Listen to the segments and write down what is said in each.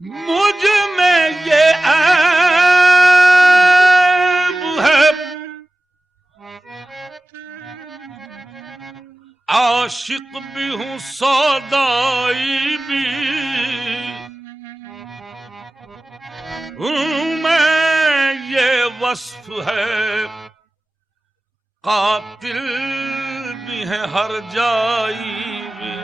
मुझ में ये ऐब है, आशिक भी हूं सौदाई भी हूं मैं, ये वस्फ है कातिल भी है हर जाई भी।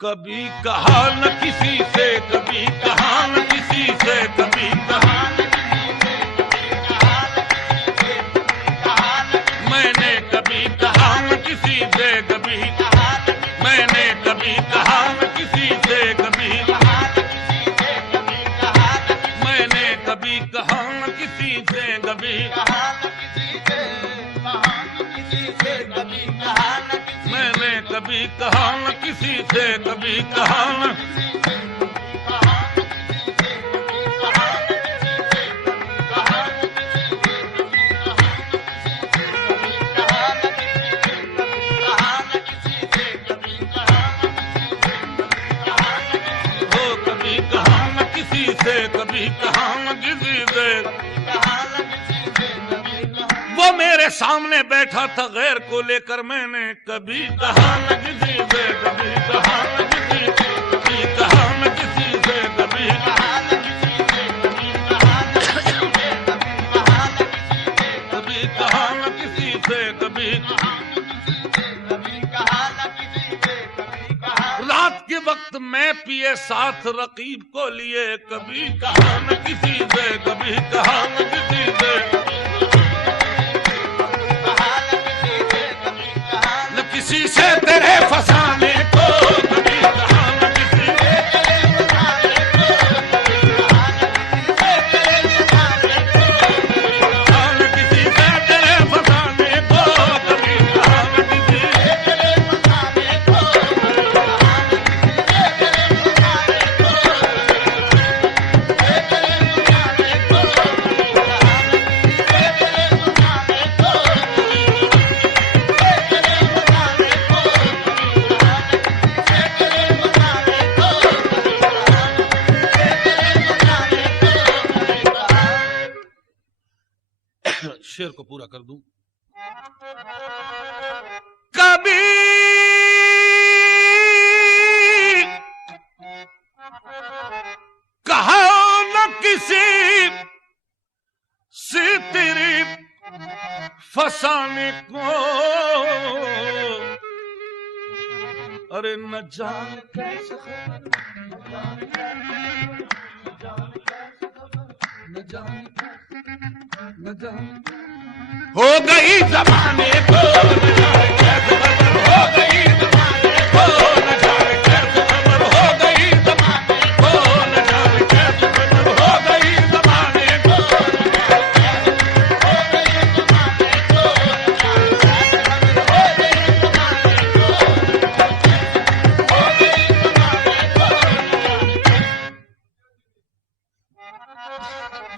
कभी कहा न किसी से, कभी कहा न किसी से, कभी कहा न किसी से, मैंने कभी कहा न किसी से, कभी मैंने कभी कहा न किसी से, कभी मैंने कभी कहा न किसी से, कभी मैंने कभी कहा न किसी से, कभी कहा न से, कभी कहा न किसी से। वो मेरे सामने बैठा था गैर को लेकर, मैंने कभी कहा न किसी से, कभी कहा न किसी से, कभी कहा न किसी से, कभी कभी कहा न किसी से, कभी रात के वक्त मैं पिए साथ रकीब को लिए, कभी कहा न किसी से, कभी कहा न किसी से, न किसी से तेरे फसाने को, कभी कहा न किसी से, न किसी से तेरे फसाने को, कभी कहा न किसी शेर को पूरा कर दूं। कभी कहा न किसी से तेरे फसाने को, अरे न जान कैसे खबर, न जान हो गई जमाने को, न जाने कैसे खबर हो गई जमाने को, न जाने कैसे खबर हो गई जमाने को, न जाने कैसे खबर हो गई जमाने को,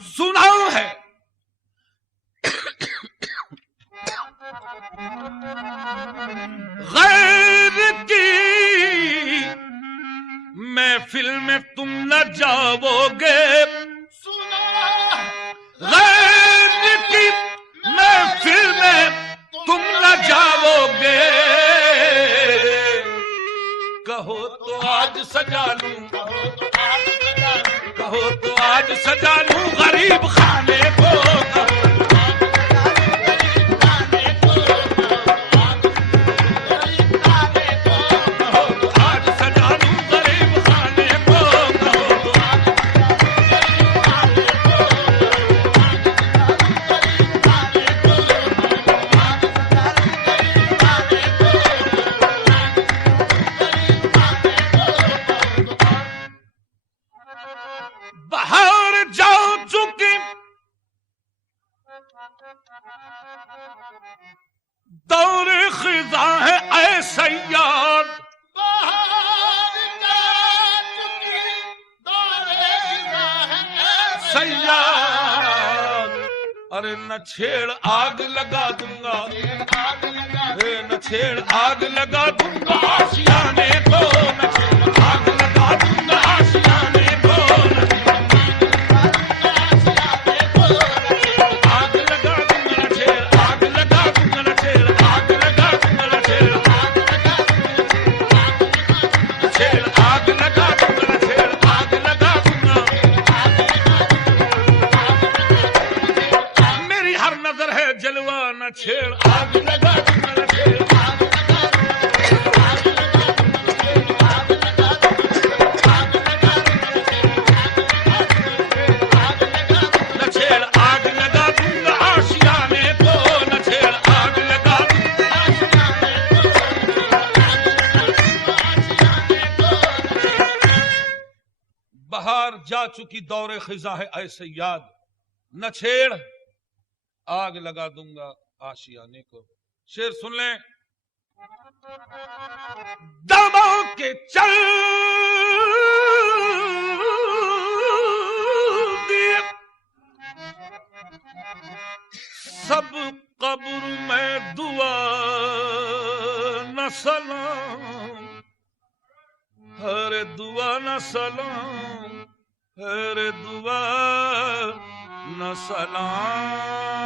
सुना है गैर की महफिल में तुम न जाओगे, गैर की महफिल में तुम न जाओगे, कहो तो आज सजा लूं, कहो तो आज सजा लूं गरीब खाने को, बाहर जाओ चुकी दौर खिज़ा है ऐ सैयाद, बाहर जा चुकी सयाद, अरे न छेड़ आग लगा दूंगा, न छेड़ आग लगा दूंगा आशियाने को, न छेड़ आग लगा दूंगा आशियाने को, आग लगा दूंगा, न छेड़ आग लगा दूंगा, न छेड़ आग लगा दूंगा, न छेड़ आग लगा दूंगा, न छेड़ आग लगा दूंगा। मेरी हर नजर है जलवा, न छेड़ आग लगा दूंगा, न छेड़ आग लगा दूंगा आशियाने को, न छेड़ आग लगा दूंगा बहार जा चुकी दौरे खिजा है ऐसे याद, न छेड़ आग लगा दूंगा आशियाने को। शेर सुन लें। दबा के चल दिए सब कब्र में दुआ न सलाम, हरे दुआ न सलाम, हरे दुआ न सलाम।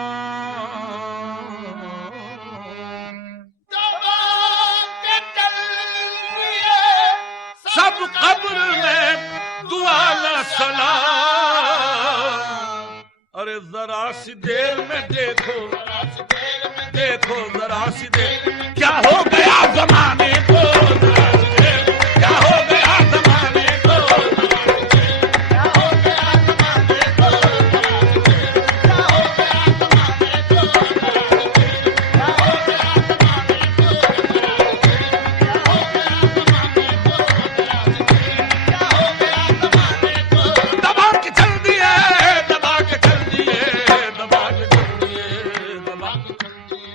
सब कब्र में दुआ न सलाम, अरे जरा सी देर में देखो, देखो जरा सी देर क्या हो गया जमाने को, जरा सी देर क्या हो गया जमाने को, क्या हो गया जमाने को, क्या हो गया जमाने को, क्या हो गया जमाने को, क्या हो गया जमाने को, क्या हो गया जमाने को। दबा के चल दिए, दबा के चल दिए, दबा के चल दिए, दबा के चल दिए,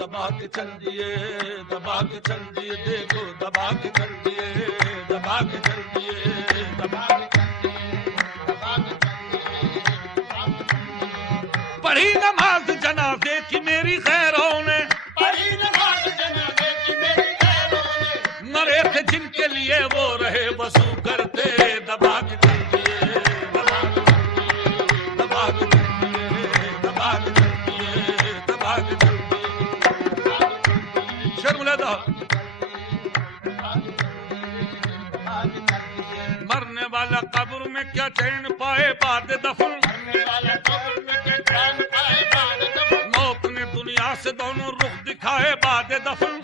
दबा के चल दिए, दबा के चल दिए, देखो दबा के चल दिए, दबा के चल दिए, दबा के चल दिए, दबा के चल दिए। पढ़ी नमाज जनाजे की मेरी खैरों ने, पढ़ी नमाज जनाजे की मेरी खैरों ने, मरे थे जिनके लिए वो रहे वसू करते, दबा के चल दिए, दबा के चल दिए, दबा के चल दिए, दबा के चल दिए, दबा के चल दिए। शेर मुलादा। मरने वाला कब्र में क्या चैन पाए बाद दफन, मौत ने दुनिया से दोनों रुख दिखाए बाद दफन,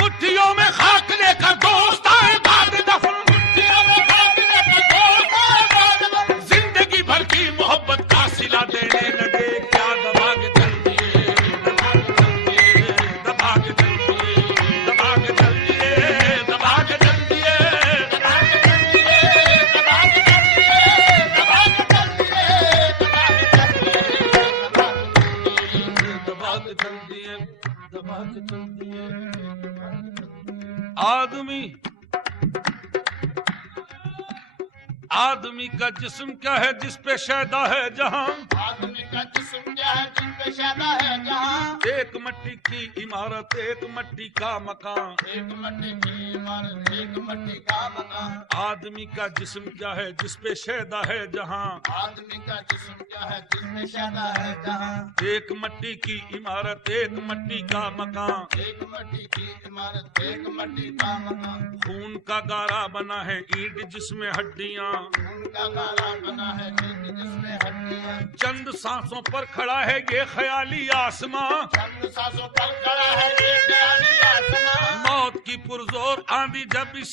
मुट्ठियों में खाक लेकर दोस्त आए बाद दफन, जिंदगी भर की मोहब्बत का सिला देने लगे, क्या दबा के चल दिए, दबा के चल दिए, दबा के चल दिए, दबा के चल दिए, दबा के चल दिए, दबा के चल दिए, दबा के चल दिए, दबा के चल दिए, दबा के चल दिए, दबा के चल दिए। आदमी का जिस्म क्या है जिस पे शैदा है जहां, आदमी का जिस्म क्या है जिस पे शैदा है जहां, एक मट्टी की इमारत एक मट्टी का मकान, एक मट्टी की इमारत एक मट्टी का मकान। आदमी का जिस्म क्या है जिस पे शैदा है जहां, आदमी का जिस्म क्या है जिस पे शैदा है जहां, एक मट्टी की इमारत एक मट्टी का मकान, एक मट्टी की इमारत एक मट्टी का मकान। खून का गारा बना है ईंट जिसमें हड्डियां, खून का गारा बना है ईंट जिसमें हड्डियां। चंद सांसों पर खड़ा है ये ख्याली आसमां, चंद सांसों पर खड़ा है ये ख्याली आसमां। मौत की पुरजोर आंधी जब इस